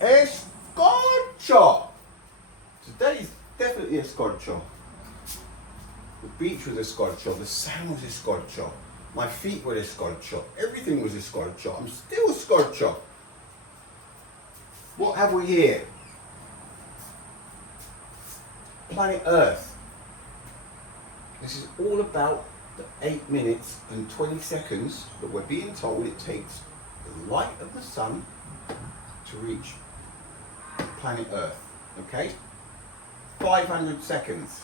Escorcho. Today's definitely escorcho. The beach was escorcho, the sand was escorcho, my feet were escorcho, everything was escorcho. I'm still escorcho. What have we here? Planet Earth. This is all about the 8 minutes and 20 seconds that we're being told it takes the light of the sun to reach planet Earth. Okay? 500 seconds.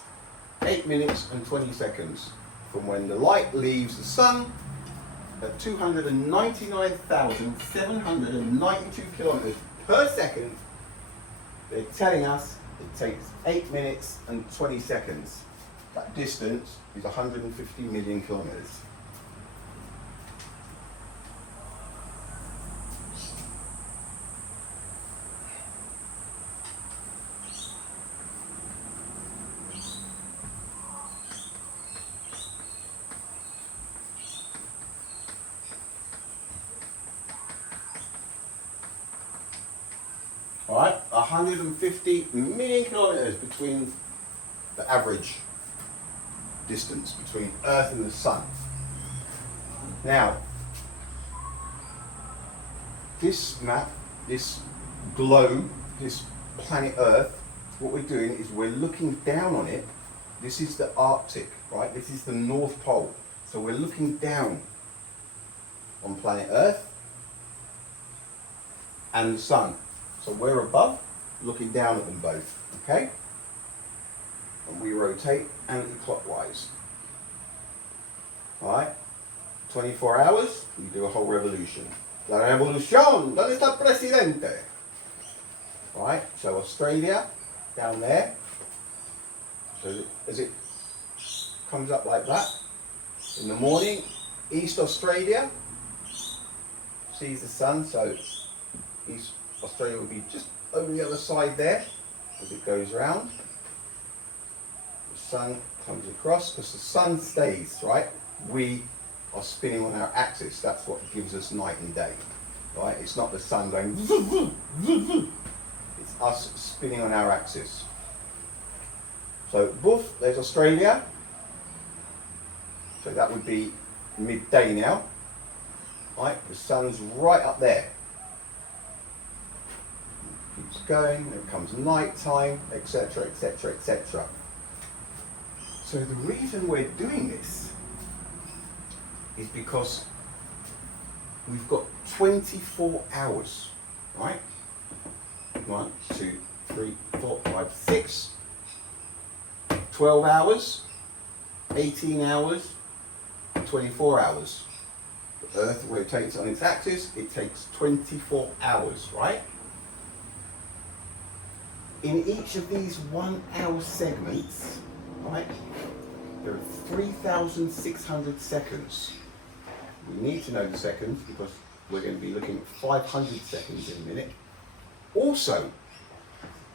8 minutes and 20 seconds from when the light leaves the sun at 299,792 kilometers per second. They're telling us it takes 8 minutes and 20 seconds. That distance is 150 million kilometers. Alright, 150 million kilometers between the average distance between Earth and the Sun. Now, this map, this globe, this planet Earth, what we're doing is we're looking down on it. This is the Arctic, right? This is the North Pole. So we're looking down on planet Earth and the Sun. So we're above, looking down at them both, okay? And we rotate anti-clockwise. Alright? 24 hours, we do a whole revolution. La revolución, ¿dónde está el presidente? Alright, so Australia, down there. So as it comes up like that, in the morning, East Australia sees the sun, so East Australia will be just over the other side there as it goes round. The sun comes across because the sun stays, right? We are spinning on our axis. That's what gives us night and day, right? It's not the sun going, it's us spinning on our axis. So, boof, there's Australia. So that would be midday now, right? The sun's right up there. Keeps going, then comes night time, etc., etc., etc. So the reason we're doing this is because we've got 24 hours, right? 1, 2, 3, 4, 5, 6, 12 hours, 18 hours, 24 hours. The Earth rotates on its axis, it takes 24 hours, right? In each of these 1 hour segments, right, there are 3,600 seconds. We need to know the seconds because we're going to be looking at 500 seconds in a minute. Also,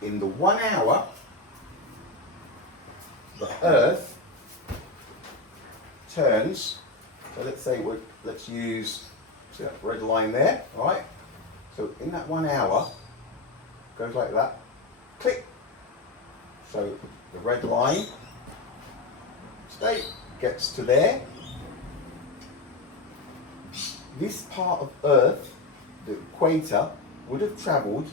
in the 1 hour, the Earth turns, so let's say let's use, see that red line there, right? So in that 1 hour, goes like that. Click. So the red line gets to there. This part of Earth, the equator, would have travelled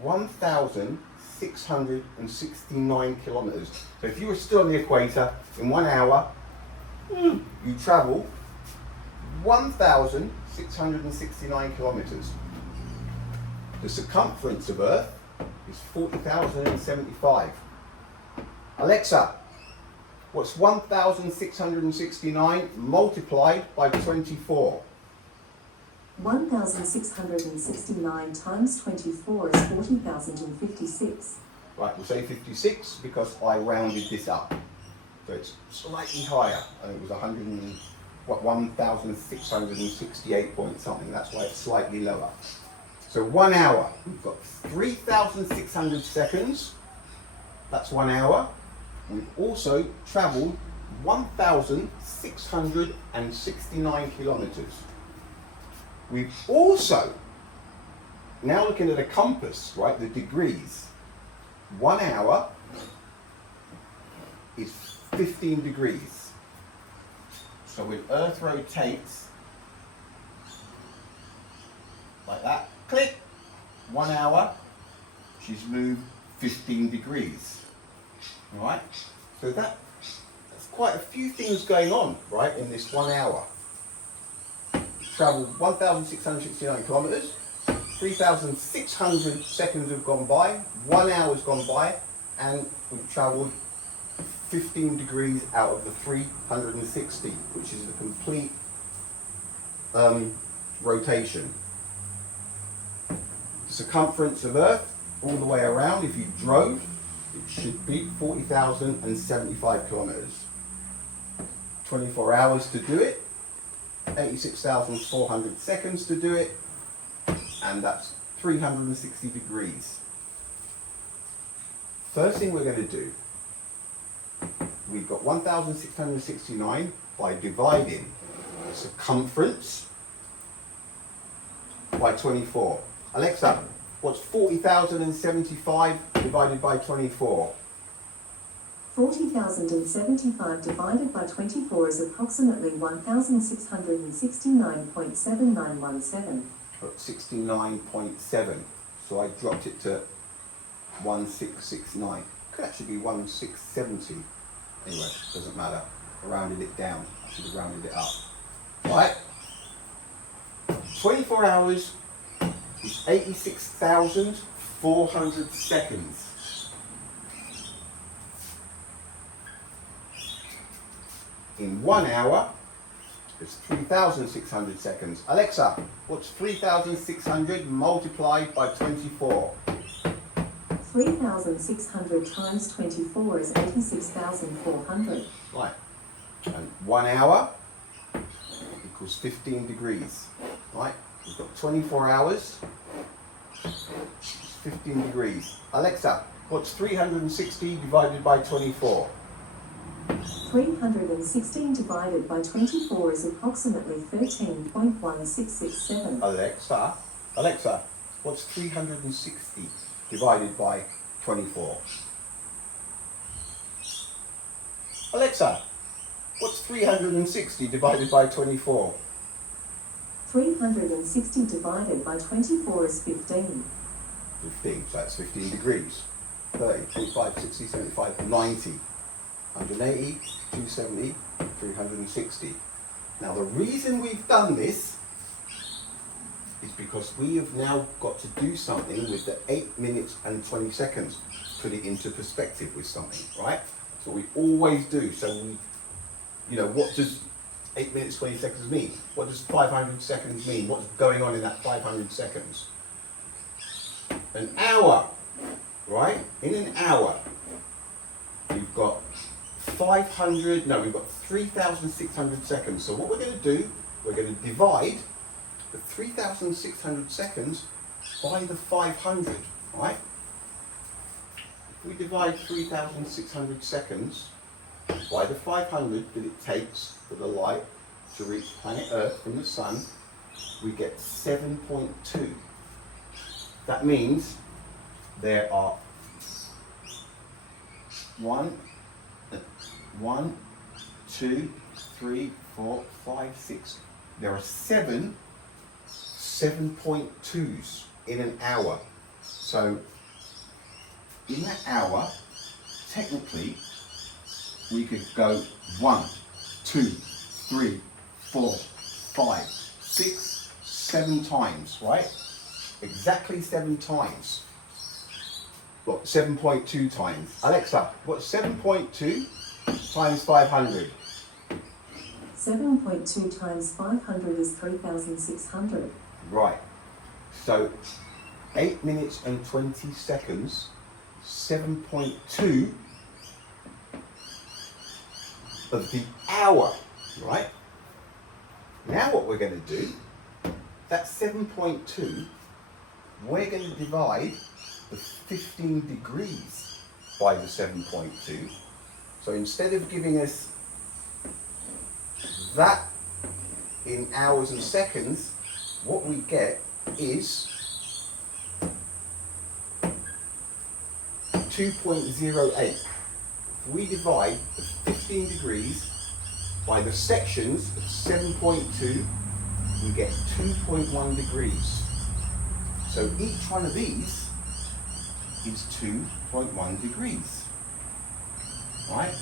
1,669 kilometres. So if you were still on the equator in 1 hour, you travel 1,669 kilometres. The circumference of Earth is 40,075. Alexa, what's 1,669 multiplied by 24? 1,669 times 24 is 40,056. Right, we'll say 56 because I rounded this up. So it's slightly higher. I think it was 1,668 point something. That's why it's slightly lower. So 1 hour, we've got 3,600 seconds. That's 1 hour. We've also travelled 1,669 kilometres. We've also now looking at a compass, right, the degrees. 1 hour is 15 degrees. So when Earth rotates, like that, click, 1 hour, she's moved 15 degrees. All right? So that's quite a few things going on, right, in this 1 hour. Travelled 1,669 kilometres, 3,600 seconds have gone by, 1 hour's gone by, and we've travelled 15 degrees out of the 360, which is the complete rotation. The circumference of Earth, all the way around, if you drove, it should be 40,075 kilometres. 24 hours to do it, 86,400 seconds to do it, and that's 360 degrees. First thing we're going to do, we've got 1,669 by dividing the circumference by 24. Alexa, what's 40,075 divided by 24? 40,075 divided by 24 is approximately 1,669.7917. 69.7. So I dropped it to 1669. Could actually be 1670. Anyway, doesn't matter. I rounded it down. I should have rounded it up. Right? 24 hours is 86,400 seconds. In 1 hour, it's 3,600 seconds. Alexa, what's 3,600 multiplied by 24? 3,600 times 24 is 86,400. Right. And 1 hour equals 15 degrees. Right? We've got 24 hours. It's 15 degrees. Alexa, what's 360 divided by 24? 316 divided by 24 is approximately 13.1667. Alexa, what's 360 divided by 24? Alexa, what's 360 divided by 24? 360 divided by 24 is 15. 15, so that's 15 degrees. 30, 45, 60, 75, 90. 180, 270, 360. Now the reason we've done this is because we have now got to do something with the 8 minutes and 20 seconds. Put it into perspective with something, right? That's what we always do. So we, what does 8 minutes, 20 seconds mean? What does 500 seconds mean? What's going on in that 500 seconds? An hour, right? In an hour, we've got 3,600 seconds. So what we're going to do, we're going to divide the 3,600 seconds by the 500, right? If we divide 3,600 seconds by the 500 that it takes for the light to reach planet Earth from the sun, we get 7.2. That means there are 1, 2, 3, 4, 5, 6. There are 7.2s in an hour. So in that hour, technically, we could go 1, 2, 3, 4, 5, 6, 7 times, right? Exactly 7 times. What, 7.2 times? Alexa, what's 7.2 times 500? 7.2 times 500 is 3,600. Right. So 8 minutes and 20 seconds, 7.2 of the hour, right? Now what we're going to do, that 7.2, we're going to divide the 15 degrees by the 7.2. So instead of giving us that in hours and seconds, what we get is 2.08. If we divide the 15 degrees by the sections of 7.2, we get 2.1 degrees. So each one of these is 2.1 degrees. Right?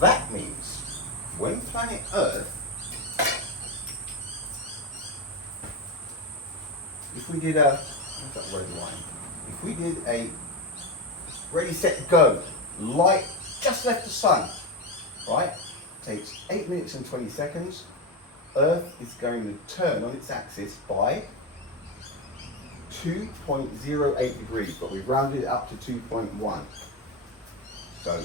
That means when planet Earth, if we did a, what's that red line? If we did a ready, set, go, light just left the sun, right? Takes 8 minutes and 20 seconds. Earth is going to turn on its axis by 2.08 degrees, but we've rounded it up to 2.1. So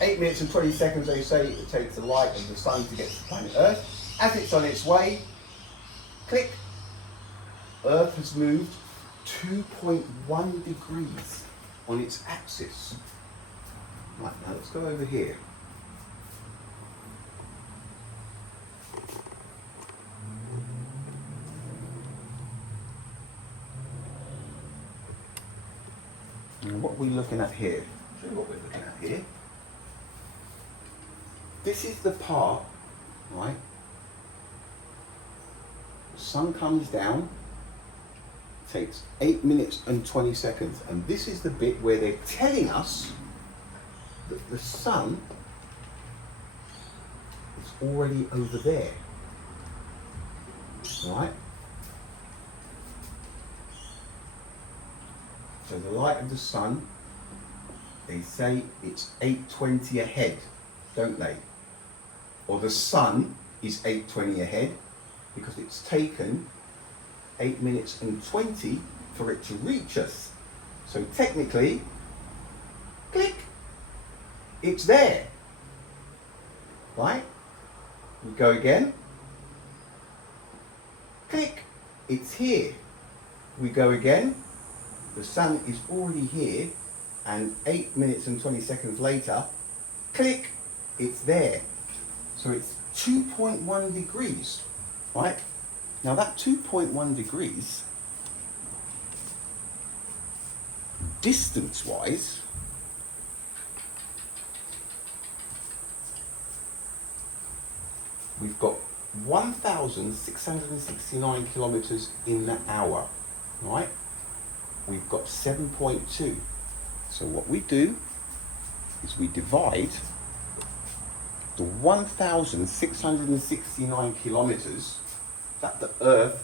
8 minutes and 20 seconds, they say, it takes the light of the sun to get to planet Earth. As it's on its way, click, Earth has moved 2.1 degrees on its axis. Right, now let's go over here. And what are we looking at here? I'll show you what we're looking at here. This is the part, right? The sun comes down, takes 8 minutes and 20 seconds, and this is the bit where they're telling us that the sun is already over there, right? So the light of the sun, they say it's 8:20 ahead, don't they? Or the sun is 8:20 ahead because it's taken 8 minutes and 20 for it to reach us. So technically, click, it's there, right? We go again, click, it's here. We go again, the sun is already here, and 8 minutes and 20 seconds later, click, it's there. So it's 2.1 degrees, right? Now that 2.1 degrees, distance-wise, we've got 1,669 kilometers in the hour, right? We've got 7.2. So what we do is we divide the 1,669 kilometers that the Earth,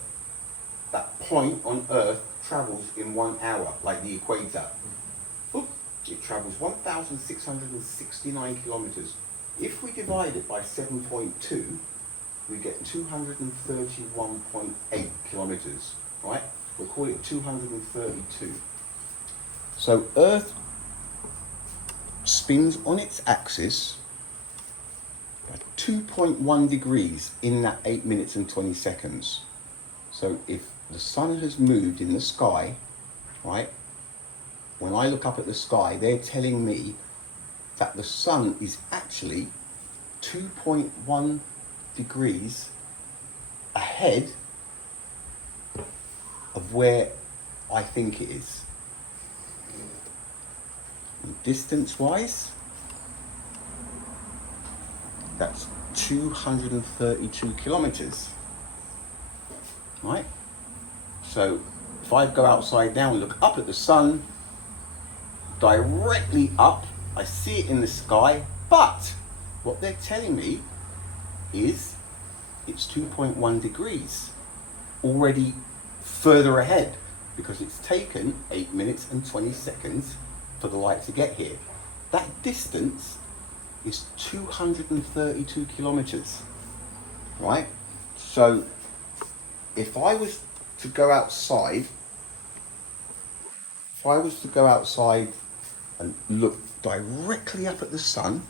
that point on Earth travels in 1 hour, like the equator. Oop, it travels 1,669 kilometers. If we divide it by 7.2, we get 231.8 kilometers, right? We'll call it 232. So Earth spins on its axis at 2.1 degrees in that 8 minutes and 20 seconds. So if the sun has moved in the sky, right, when I look up at the sky, they're telling me that the sun is actually 2.1 degrees ahead of where I think it is. Distance-wise, that's 232 kilometers, right? So if I go outside now and look up at the sun, directly up, I see it in the sky, but what they're telling me is it's 2.1 degrees already further ahead because it's taken 8 minutes and 20 seconds for the light to get here. That distance is 232 kilometers, right? So if I was to go outside, and look directly up at the sun,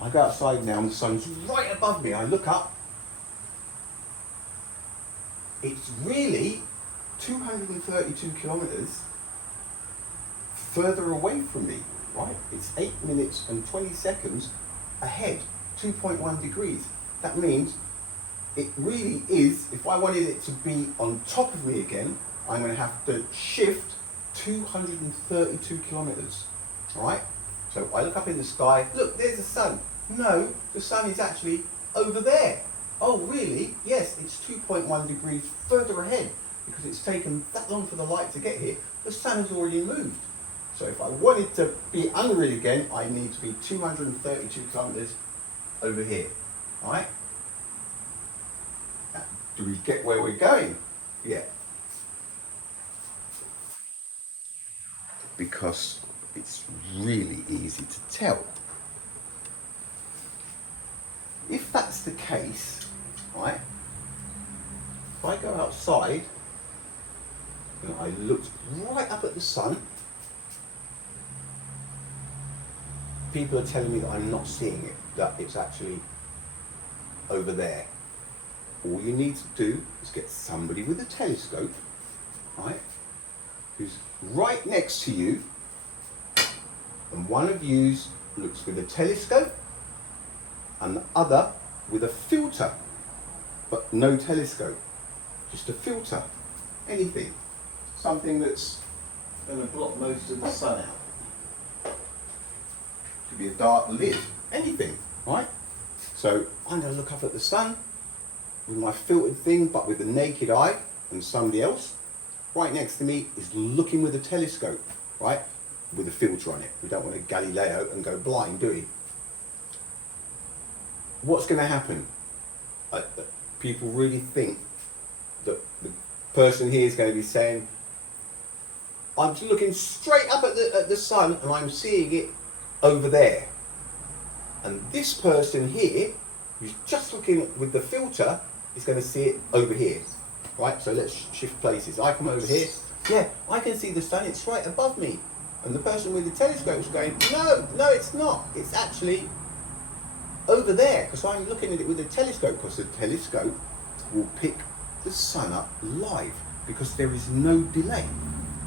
I go outside now and the sun's right above me. I look up, it's really 232 kilometers further away from me, right? It's 8 minutes and 20 seconds ahead, 2.1 degrees. That means it really is, if I wanted it to be on top of me again, I'm going to have to shift 232 kilometers. All right? So I look up in the sky, look, there's the sun. No, the sun is actually over there. Oh, really? Yes, it's 2.1 degrees further ahead because it's taken that long for the light to get here. The sun has already moved. So if I wanted to be under it again, I need to be 232 kilometers over here. All right? Now, do we get where we're going? Yeah. Because it's really easy to tell. If that's the case, right, if I go outside and I looked right up at the sun, people are telling me that I'm not seeing it, that it's actually over there. All you need to do is get somebody with a telescope, right, who's right next to you, and one of you looks with a telescope and the other with a filter, but no telescope, just a filter, anything, something that's going to block most of the sun out. Could be a dark lid, anything, right? So I'm going to look up at the sun with my filtered thing, but with the naked eye, and somebody else right next to me is looking with a telescope, right, with a filter on it. We don't want to Galileo and go blind, do we? What's going to happen? People really think that the person here is going to be saying, I'm just looking straight up at the sun and I'm seeing it over there. And this person here, who's just looking with the filter, is going to see it over here. Right, so let's shift places. I come over here. Yeah, I can see the sun, it's right above me. And the person with the telescope is going, no, it's not. It's actually over there, because I'm looking at it with a telescope, because the telescope will pick the sun up live, because there is no delay.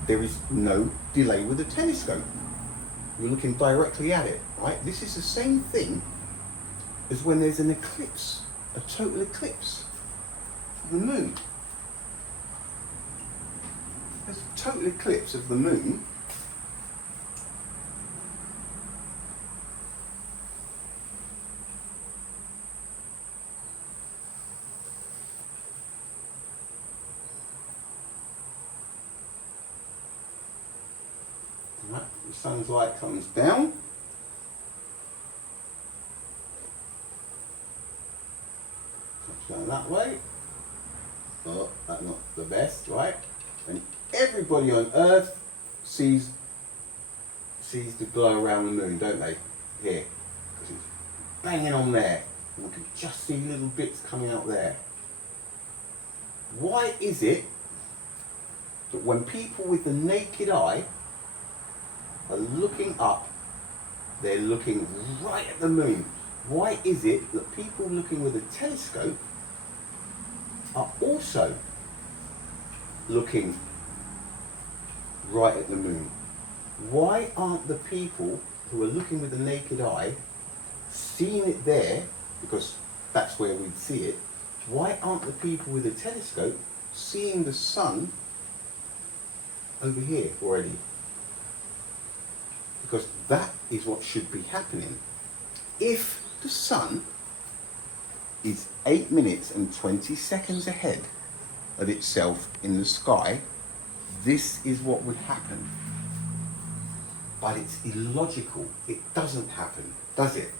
There is no delay with a telescope. You're looking directly at it, right? This is the same thing as when there's an eclipse, a total eclipse of the moon. There's a total eclipse of the moon. Right, the sun's light comes down. Comes down that way. Oh, that's not the best, right? And everybody on Earth sees the glow around the moon, don't they? Here, because it's banging on there. And we can just see little bits coming out there. Why is it that when people with the naked eye are looking up, they're looking right at the moon? Why is it that people looking with a telescope are also looking right at the moon? Why aren't the people who are looking with the naked eye seeing it there, because that's where we'd see it? Why aren't the people with a telescope seeing the sun over here already? Because that is what should be happening. If the sun is 8 minutes and 20 seconds ahead of itself in the sky, this is what would happen. But it's illogical. It doesn't happen, does it?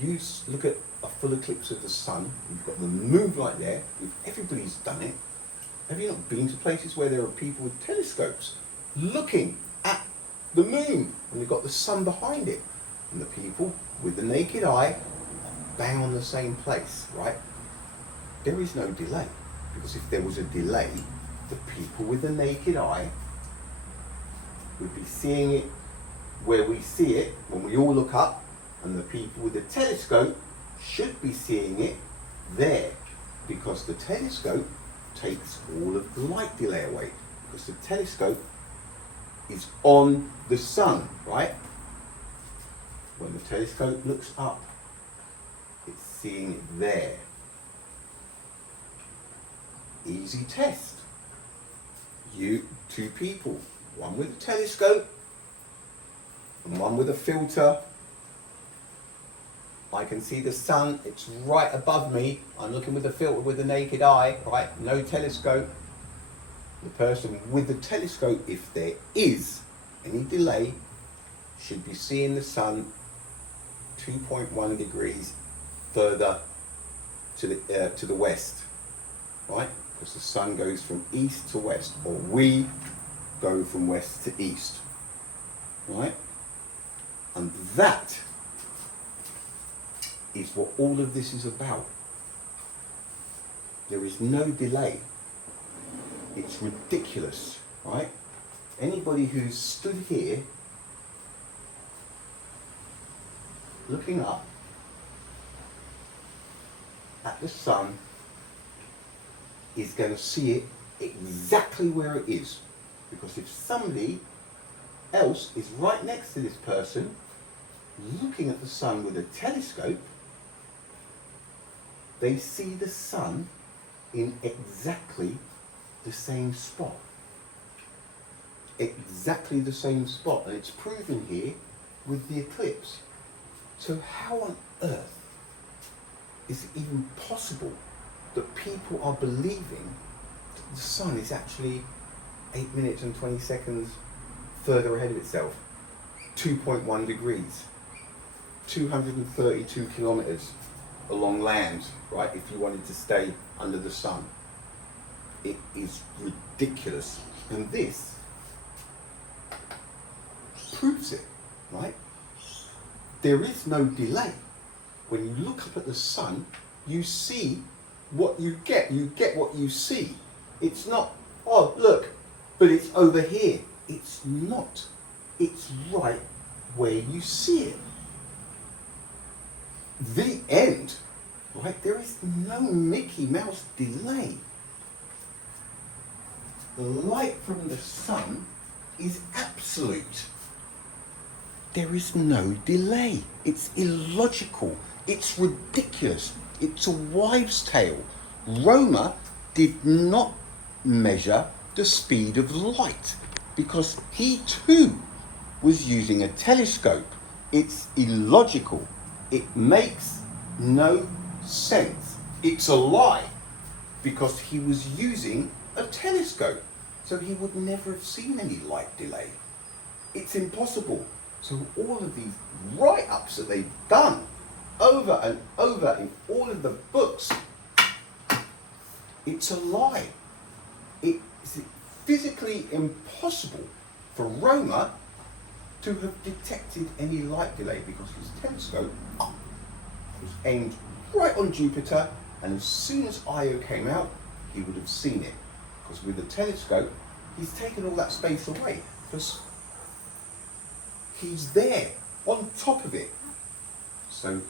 You look at a full eclipse of the sun, you've got the moonlight there, everybody's done it. Have you not been to places where there are people with telescopes looking at the moon, and you've got the sun behind it, and the people with the naked eye bang on the same place, right? There is no delay, because if there was a delay, the people with the naked eye would be seeing it where we see it when we all look up, and the people with the telescope should be seeing it there, because the telescope takes all of the light delay away, because the telescope is on the sun, right? When the telescope looks up, it's seeing it there. Easy test. You, two people, one with a telescope and one with a filter. I can see the sun, it's right above me. I'm looking with the filter with the naked eye, right? No telescope. The person with the telescope, if there is any delay, should be seeing the sun 2.1 degrees further to the west, right? Because the sun goes from east to west, or we go from west to east, right? And that is what all of this is about. There is no delay. It's ridiculous, right? Anybody who's stood here looking up at the sun is going to see it exactly where it is. Because if somebody else is right next to this person looking at the sun with a telescope, they see the sun in exactly the same spot. Exactly the same spot, and it's proven here with the eclipse. So how on earth is it even possible that people are believing that the sun is actually 8 minutes and 20 seconds further ahead of itself? 2.1 degrees, 232 kilometers along land, right, if you wanted to stay under the sun. It is ridiculous. And this proves it, right? There is no delay. When you look up at the sun, you see what you get. You get what you see. It's not, oh, look, but it's over here. It's not. It's right where you see it. The end, right? There is no Mickey Mouse delay. The light from the sun is absolute. There is no delay. It's illogical. It's ridiculous. It's a wives' tale. Römer did not measure the speed of light because he too was using a telescope. It's illogical. It makes no sense. It's a lie because he was using a telescope, so he would never have seen any light delay. It's impossible. So all of these write-ups that they've done over and over in all of the books, it's a lie. It's physically impossible for Römer to have detected any light delay because his telescope was aimed right on Jupiter, and as soon as Io came out, he would have seen it. Because with the telescope, he's taken all that space away because he's there on top of it. So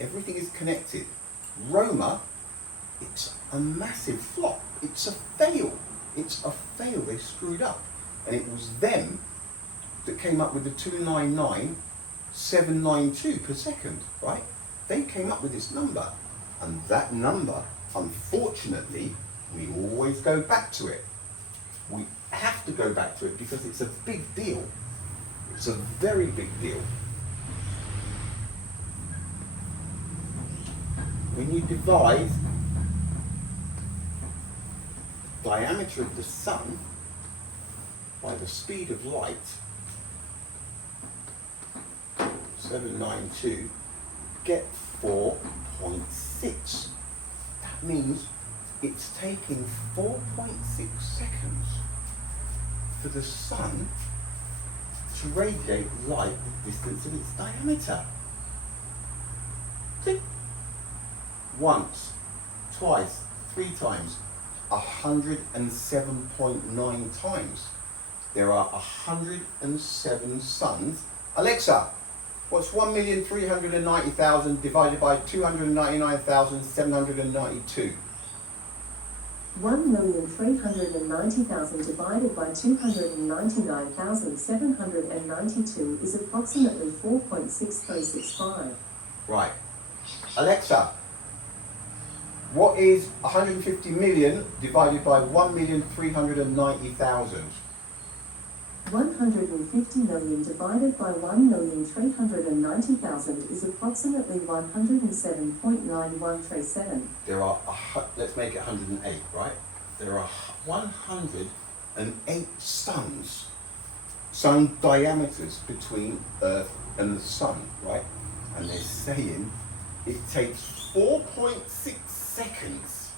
everything is connected. Römer, it's a massive flop. It's a fail. It's a fail. They screwed up. And it was them that came up with the 299,792 per second, right? They came up with this number. And that number, unfortunately, we always go back to it. We have to go back to it because it's a big deal. It's a very big deal. When you divide the diameter of the sun by the speed of light, 792, get 4.6. That means it's taking 4.6 seconds for the sun to radiate light the distance of its diameter. See? Once, twice, 3 times, 107.9 times. There are 107 suns. Alexa, what's 1,390,000 divided by 299,792? 1,390,000 divided by 299,792 is approximately 4.6065. Right. Alexa, What is 150 million divided by 1,390,000? 150 million divided by 1,390,000 is approximately 107.9137. There are, let's make it 108, right? There are 108 suns, sun diameters between Earth and the sun, right? And they're saying it takes 4.6 seconds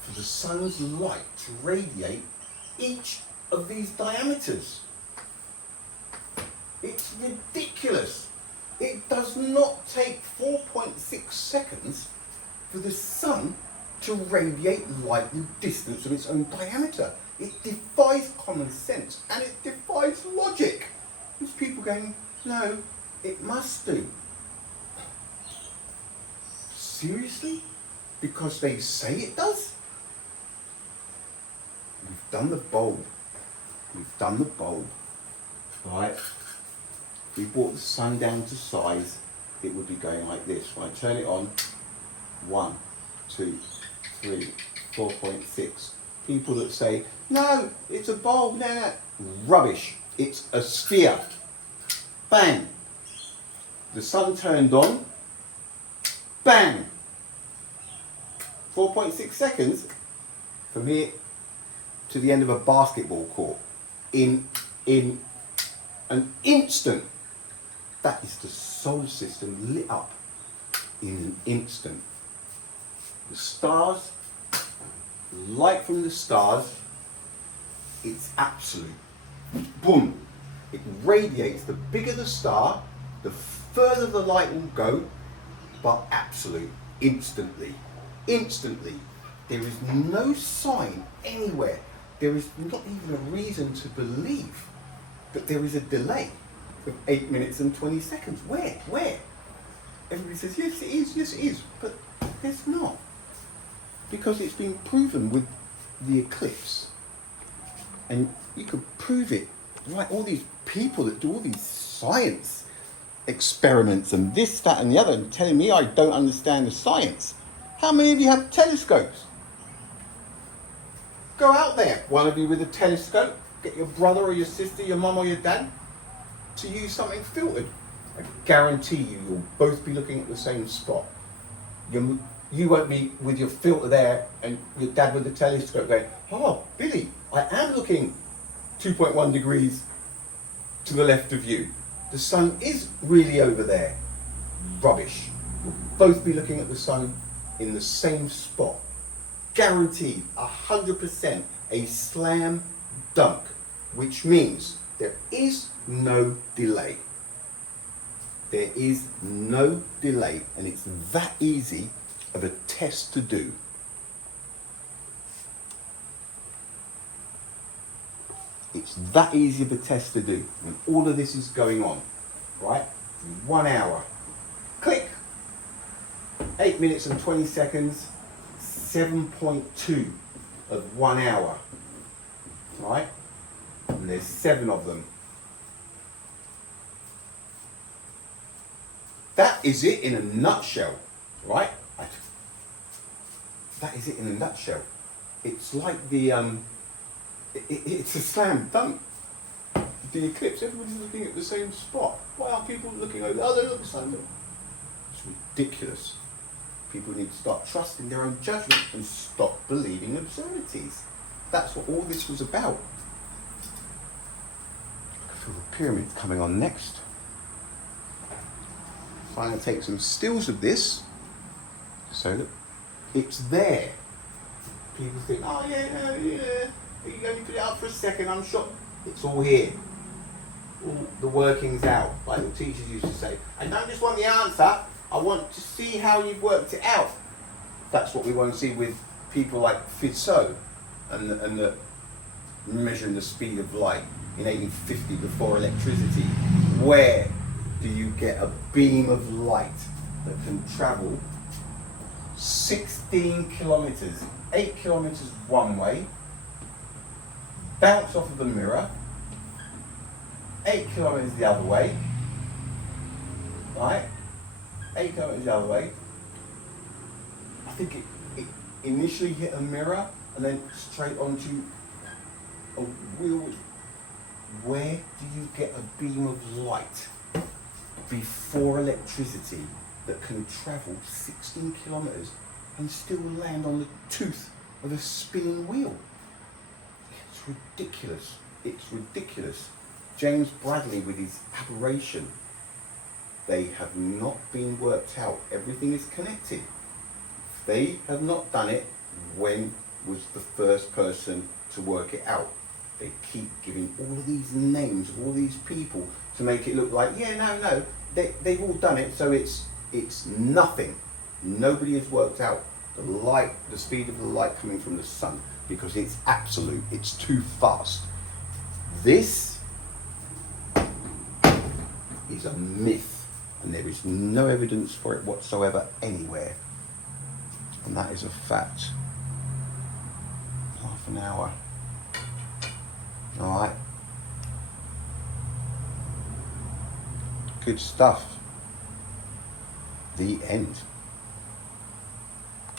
for the sun's light to radiate each of these diameters. It's ridiculous. It does not take 4.6 seconds for the sun to radiate light the distance of its own diameter. It defies common sense and it defies logic. There's people going, no, it must do. Seriously? Because they say it does? We've done the bulb. We've done the bulb. Right? If we brought the sun down to size, it would be going like this. When I turn it on, 1, 2, 3, 4.6. People that say, no, it's a bulb, no. Rubbish. It's a sphere. Bang. The sun turned on. Bang. 4.6 seconds from here to the end of a basketball court. In an instant. That is the solar system lit up in an instant. The stars, light from the stars, it's absolute. Boom. It radiates. The bigger the star, the further the light will go, but absolute. Instantly. Instantly. There is no sign anywhere. There is not even a reason to believe that there is a delay of 8 minutes and 20 seconds. Where? Everybody says, yes it is, but there's not. Because it's been proven with the eclipse. And you could prove it, right? All these people that do all these science experiments and this, that and the other, and telling me I don't understand the science. How many of you have telescopes? Go out there, one of you with a telescope, get your brother or your sister, your mum or your dad, to use something filtered. I guarantee you'll both be looking at the same spot. You won't be with your filter there and your dad with the telescope going, oh, Billy, I am looking 2.1 degrees to the left of you. The sun is really over there. Rubbish. You'll both be looking at the sun in the same spot. Guaranteed, 100%, a slam dunk, which means there is no delay. There is no delay, and it's that easy of a test to do. It's that easy of a test to do when all of this is going on, right? 1 hour. Click. 8 minutes and 20 seconds, 7.2 of 1 hour, right? And there's 7 of them. That is it in a nutshell, right? That is it in a nutshell. It's like the, it's a slam dunk. The eclipse, everybody's looking at the same spot. Why are people looking over? Oh, they look the same. It's ridiculous. People need to start trusting their own judgment and stop believing absurdities. That's what all this was about. I can feel the pyramids coming on next. I'm going to take some stills of this so that it's there. People think, oh yeah, you only put it up for a second, I'm sure. It's all here. All the workings out, like the teachers used to say. I don't just want the answer, I want to see how you've worked it out. That's what we want to see with people like Fizeau and the measuring the speed of light in 1850 before electricity. Where do you get a beam of light that can travel 16 kilometers, 8 kilometers one way, bounce off of the mirror, 8 kilometers the other way, right? 8 kilometers the other way, I think it initially hit a mirror and then straight onto a wheel. Where do you get a beam of light before electricity that can travel 16 kilometers and still land on the tooth of a spinning wheel? It's ridiculous. It's ridiculous. James Bradley with his aberration. They have not been worked out. Everything is connected. If they have not done it, when was the first person to work it out? They keep giving all of these names of all these people to make it look like, yeah, no, they've all done it, so it's nothing. Nobody has worked out the speed of the light coming from the sun, because it's absolute, it's too fast. This is a myth, and there is no evidence for it whatsoever anywhere. And that is a fact. Half an hour. All right. Good stuff. The end.